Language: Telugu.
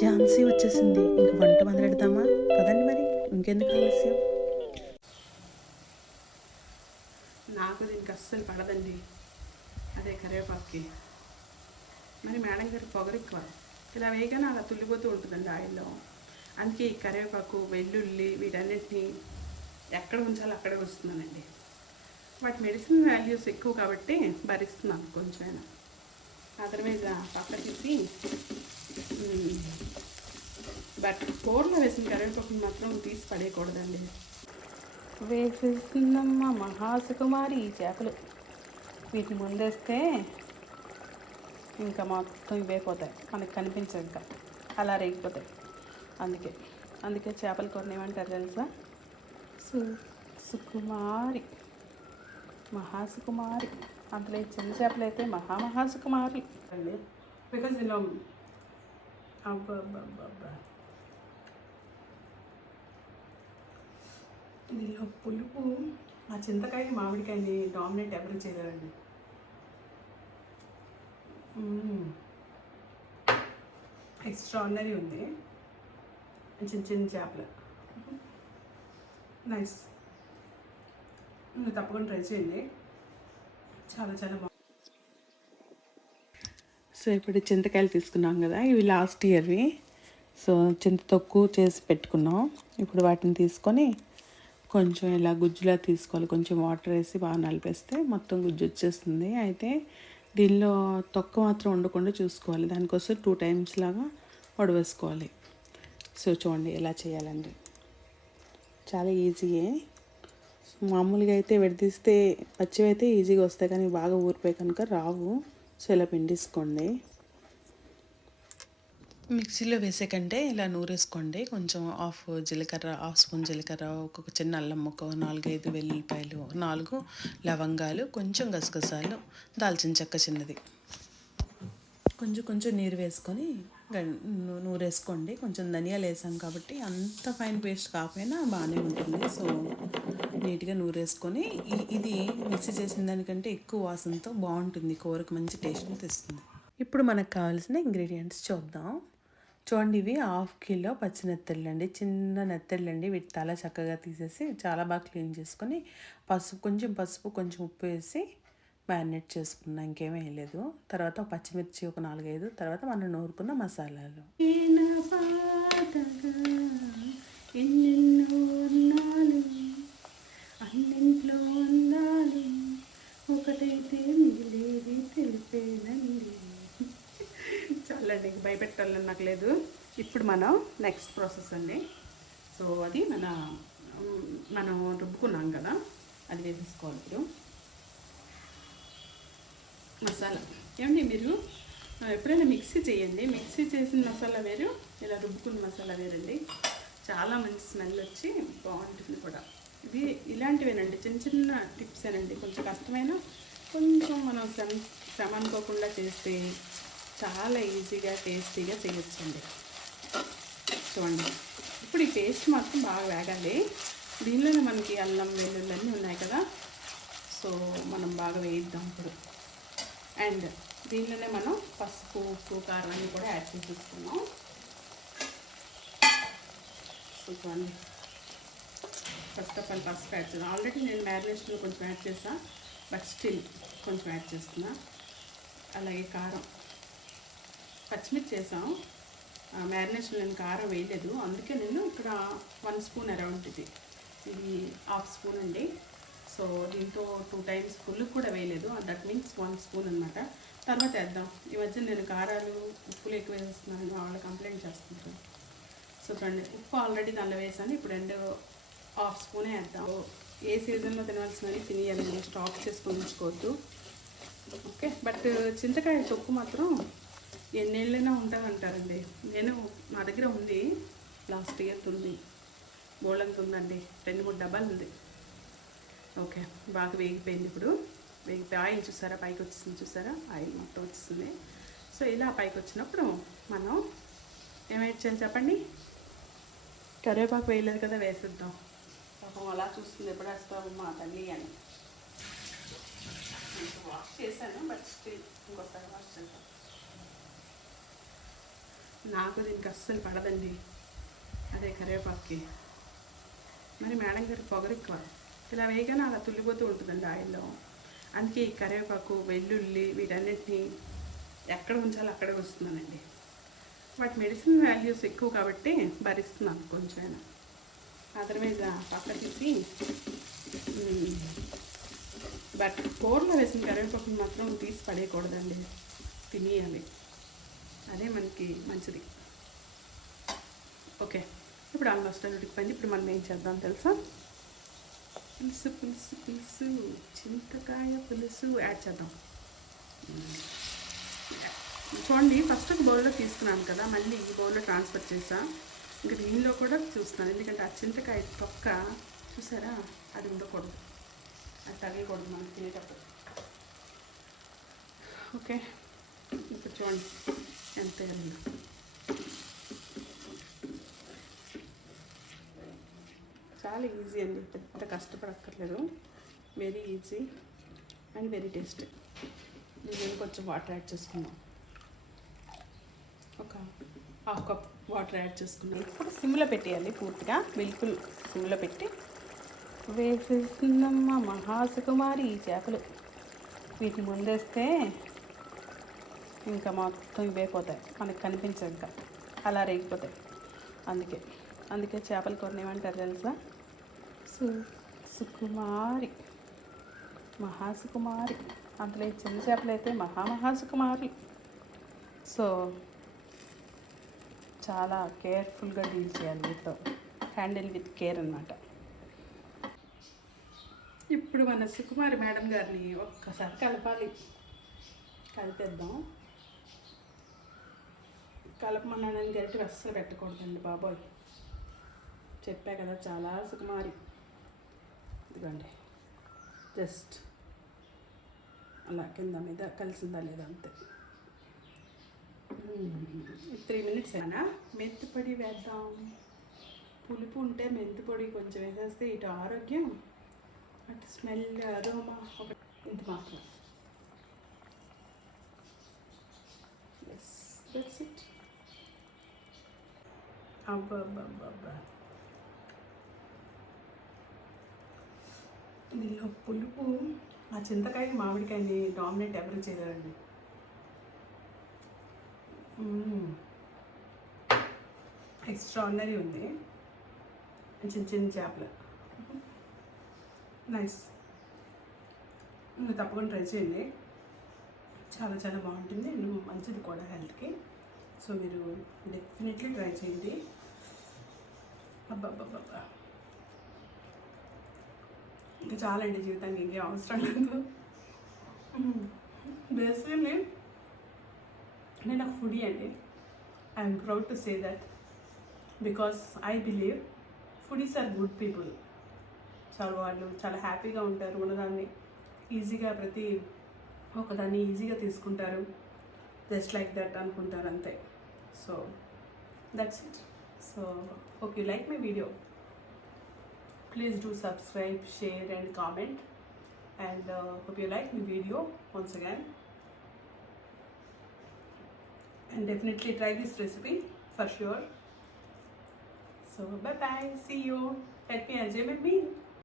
ఝాన్సీ వచ్చేసింది. ఇంక వంట మొదలెడదామా? పదండి మరి, ఇంకెందుకు ఆలస్యం. నాకు దీనికి అస్సలు పడదండి, అదే కరివేపాకుకి. మరి మేడం గారికి పొగరు ఎక్కువ, ఇలా వేయగానే అలా తుల్లిపోతూ ఉంటుందండి ఆయిల్లో. అందుకే ఈ కరివేపాకు, వెల్లుల్లి వీటన్నిటిని ఎక్కడ ఉంచాలో అక్కడే వస్తున్నానండి. వాటి మెడిసిన్ వాల్యూస్ ఎక్కువ కాబట్టి భరిస్తున్నాను కొంచెమైనా. అదర్వైజ్ పక్క తీసి బట్ కూరలో వేసిన కరివేపాకుని మాత్రం తీసి పడేయకూడదండి. వేసేసిందమ్మా మహాసుకుమారి ఈ చేపలు. వీటిని ముందేస్తే ఇంకా మొత్తం ఇవైపోతాయి, మనకు కనిపించవు, ఇంకా అలా రేగిపోతాయి. అందుకే చేపల కూరని ఏమంటారు తెలుసా? సుకుమారి, మహాసుకుమారి. అందులో చిన్న చేపలు అయితే మహాసుకుమారి అండి. బికాజ్ నేను అబ్బా దీనిలో పులుపు ఆ చింతకాయ మామిడికాయని డామినేట్ ఎవరు చేయలేరండి. ఎక్స్ట్రాడినరీ ఉంది. చిన్న చేపలు నైస్. తప్పకుండా ట్రై చేయండి, చాలా చాలా బాగుంది. సో ఇప్పుడు చింతకాయలు తీసుకున్నాం కదా, ఇవి లాస్ట్ ఇయర్వి. సో చింత తొక్కు చేసి పెట్టుకున్నాం. ఇప్పుడు వాటిని తీసుకొని కొంచెం ఇలా గుజ్జులా తీసుకోవాలి. కొంచెం వాటర్ వేసి బాగా నలిపేస్తే మొత్తం గుజ్జు వచ్చేస్తుంది. అయితే దీనిలో తొక్క మాత్రం ఉండకుండా చూసుకోవాలి. దానికోసం 2 times లాగా వడవేసుకోవాలి. సో చూడండి ఎలా చేయాలండి, చాలా ఈజీయే. మామూలుగా అయితే విడదీస్తే పచ్చివి అయితే ఈజీగా వస్తాయి, కానీ బాగా ఊరిపోయి కనుక రావు. సో ఇలా పిండేసుకోండి. మిక్సీలో వేసే కంటే ఇలా నూరేసుకోండి. కొంచెం హాఫ్ స్పూన్ జీలకర్ర, ఒక్కొక్క చిన్న అల్లం ముక్క, 4-5 వెల్లుల్లిపాయలు, 4 లవంగాలు, కొంచెం గసగసాలు, దాల్చిన చెక్క చిన్నది, కొంచెం నీరు వేసుకొని నూరేసుకోండి. కొంచెం ధనియాలు వేసాం కాబట్టి అంత ఫైన్ పేస్ట్ కాకపోయినా బాగానే ఉంటుంది. సో నీట్గా నూరేసుకొని ఇది మిక్సీ చేసిన దానికంటే ఎక్కువ వాసనతో బాగుంటుంది, కూరకు మంచి టేస్ట్ని తెస్తుంది. ఇప్పుడు మనకు కావాల్సిన ఇంగ్రీడియంట్స్ చూద్దాం. చూడండి, ఇవి 1/2 కిలో పచ్చి నెత్తళ్ళు అండి, చిన్న నెత్తళ్ళు అండి. వీటి తల చక్కగా తీసేసి చాలా బాగా క్లీన్ చేసుకొని పసుపు కొంచెం ఉప్పు వేసి మ్యారినేట్ చేసుకున్నా, ఇంకేమీ వేయలేదు. తర్వాత పచ్చిమిర్చి ఒక 4-5, తర్వాత మనం నూరుకున్న మసాలాలు. అన్నింట్లో ఉండాలి ఒకటైతే మిగిలేది తెలిపేనండి. చాలండి, భయపెట్టాలని నాకు లేదు. ఇప్పుడు మనం నెక్స్ట్ ప్రాసెస్ అండి. సో అది మనం రుబ్బుకున్నాం కదా, అది వేసేసుకోవాలి. ఇప్పుడు మసాలా ఏమండి, మీరు ఎప్పుడైనా మిక్సీ చేయండి. మిక్సీ చేసిన మసాలా వేరు, ఇలా రుబ్బుకున్న మసాలా వేరండి. చాలా మంచి స్మెల్ వచ్చి బాగుంటుంది కూడా. ఇది ఇలాంటివేనండి, చిన్న టిప్సేనండి. కొంచెం కష్టమైన, కొంచెం మనం శ్రమ అనుకోకుండా చేస్తే చాలా ఈజీగా టేస్టీగా చేయొచ్చండి. చూడండి, ఇప్పుడు ఈ పేస్ట్ మాత్రం బాగా వేగాలి. దీనిలోనే మనకి అల్లం వెల్లుల్లి అన్నీ ఉన్నాయి కదా, సో మనం బాగా వేయిద్దాం ఇప్పుడు. అండ్ దీనిలోనే మనం పసుపు, ఉప్పు, కారం అన్నీ కూడా యాడ్ చేసేసుకున్నాం. సో చూడండి, ఫస్ట్ ఆఫ్ ఆల్ పసుపు యాడ్ చేద్దాం. ఆల్రెడీ నేను మ్యారినేషన్లో కొంచెం యాడ్ చేసాను, బట్ స్టిల్ కొంచెం యాడ్ చేస్తున్నా. అలాగే కారం, పచ్చిమిర్చి వేసాం. మ్యారినేషన్ నేను కారం వేయలేదు, అందుకే నేను ఇక్కడ 1 స్పూన్ అరౌండ్ ఇది 1/2 స్పూన్ అండి. సో దీంతో 2 times ఫుల్ కూడా వేయలేదు, దట్ మీన్స్ 1 స్పూన్ అనమాట. తర్వాత వేద్దాం. ఈ మధ్య నేను కారాలు, ఉప్పులు ఎక్కువ వేస్తున్నాను, వాళ్ళు కంప్లైంట్ చేస్తుంటారు. సో చూడండి, ఉప్పు ఆల్రెడీ దానిలో వేసాను, ఇప్పుడు 1/2 స్పూనే వేద్దాం. ఏ సీజన్లో తినవలసినవి తినేయాలి, మనం స్టాక్ చేసుకొని ఉంచుకోవద్దు. ఓకే, బట్ చింతకాయ తొక్కు మాత్రం ఎన్నేళ్ళైనా ఉంటుందంటారండి. నా దగ్గర ఉంది, లాస్ట్ ఇయర్ ఉంది, బోళ్ళంత ఉందండి, 2-3 డబ్బాలు ఉంది. ఓకే, బాగా వేగిపోయింది. ఇప్పుడు వేగిపోయి ఆయిల్ చూసారా, పైకి వచ్చింది చూసారా, ఆయిల్ మొత్తం వచ్చింది. సో ఇలా పైకి వచ్చినప్పుడు మనం ఏమైనా చేయాలి చెప్పండి. కరివేపాకు వేయలేదు కదా, వేసేద్దాం. పాపం అలా చూస్తుంది, ఎప్పుడు వేస్తావు మా తల్లి అని. వాష్ చేశాను, బట్ స్టిల్ ఇంకోసారి వాష్ చేద్దాం. నాకు దీనికి అస్సలు పడదండి. అదే కరివేపాకుకి మరి మేడం గారికి పొగరు ఎక్కువ. ఇలా వేయగానే అలా తుల్లిపోతూ ఉంటుందండి ఆయిల్లో. అందుకే ఈ కరివేపాకు, వెల్లుల్లి వీటన్నిటిని ఎక్కడ ఉంచాలో అక్కడే వస్తున్నానండి. వాటి మెడిసిన్ వాల్యూస్ ఎక్కువ కాబట్టి భరిస్తున్నాను కొంచెమైనా. అదర్వైజ్ పక్కన తీసి బట్ కూరలో వేసిన కరివేపాకుని మాత్రం తీసి పడేయకూడదండి, తినేయాలి. అదే మనకి మంచిది. ఓకే, ఇప్పుడు ఆల్మోస్ట్ ఉడికిపోయింది. ఇప్పుడు మనం ఏం చేద్దాం తెలుసా? పులుసు చింతకాయ పులుసు యాడ్ చేద్దాం. చూడండి, ఫస్ట్ ఒక బౌల్లో తీసుకున్నాను కదా, మళ్ళీ ఈ బౌల్లో ట్రాన్స్ఫర్ చేసా. ఇంకా దీనిలో కూడా చూస్తాను, ఎందుకంటే ఆ చింతకాయ తొక్క చూసారా, అది ఉండకూడదు, అది తగలకూడదు మనకి తినేటప్పుడు. ఓకే, ఇప్పుడు చూడండి ఎంత వేయాలి. చాలా ఈజీ అండి, పెద్ద కష్టపడక్కర్లేదు. Very easy and very tasty. దీనికి కొంచెం వాటర్ యాడ్ చేసుకుందాం. ఒక హాఫ్ కప్ వాటర్ యాడ్ చేసుకున్నాం. ఇప్పుడు సిమ్లో పెట్టేయాలి, పూర్తిగా బిల్కుల్ సిమ్లో పెట్టి వేసేసిందమ్మా మహాసుకుమారి ఈ చేపలు. వీటిని ముందేస్తే ఇంకా మొత్తం ఇవైపోతాయి, మనకు కనిపించవు, ఇంకా అలా రేగిపోతాయి. అందుకే చేపల కూరని ఏమంటారు తెలుసా? సుకుమారి, మహాసుకుమారి. అందులో చిన్న చేపలు అయితే మహాసుకుమారి. సో చాలా కేర్ఫుల్గా డీల్ చేయాలి వీటితో, హ్యాండిల్ విత్ కేర్ అన్నమాట. ఇప్పుడు మన సుకుమారి మేడం గారిని ఒక్కసారి కలపాలి. కలిపేద్దాం. కలపమన్నానని గరిటె అస్సలు పెట్టకూడదండి బాబోయ్, చెప్పా కదా చాలా సుకుమారి. ఇదిగోండి, జస్ట్ అలా కింద మీద కలిసిందా లేదా అంతే. 3 minutes అయినా మెంతిపొడి వేద్దాం. పులుపు ఉంటే మెంతిపొడి కొంచెం వేసేస్తే ఇటు ఆరోగ్యం, అటు స్మెల్, అరోమా ఇంత మాత్రం. That's it. అబ్బా, దీనిలో పులుపు ఆ చింతకాయకి మామిడికాయని డామినేట్ ఎవరు చేయలేరండి. ఎక్స్ట్రాడినరీ ఉంది. చిన్న చేపలు నైస్. మీరు తప్పకుండా ట్రై చేయండి, చాలా చాలా బాగుంటుంది అండ్ మంచిది కూడా హెల్త్కి. సో మీరు డెఫినెట్లీ ట్రై చేయండి. అబ్బా, ఇంకా చాలండి జీవితానికి, ఇంకేం అవసరం లేదు. బేసికల్లీ నేను ఒక ఫుడీ అండి. I'm proud to say that, because I believe foodies are good people. వాళ్ళు చాలా హ్యాపీగా ఉంటారు, ఉన్నదాన్ని ఈజీగా ఒకదాన్ని ఈజీగా తీసుకుంటారు, జస్ట్ లైక్ దట్ అనుకుంటారు అంతే. So that's it. So hope you like my video. Please do subscribe, share and comment, and hope you like my video once again, and definitely try this recipe for sure. So bye bye, see you, let me enjoy my meal.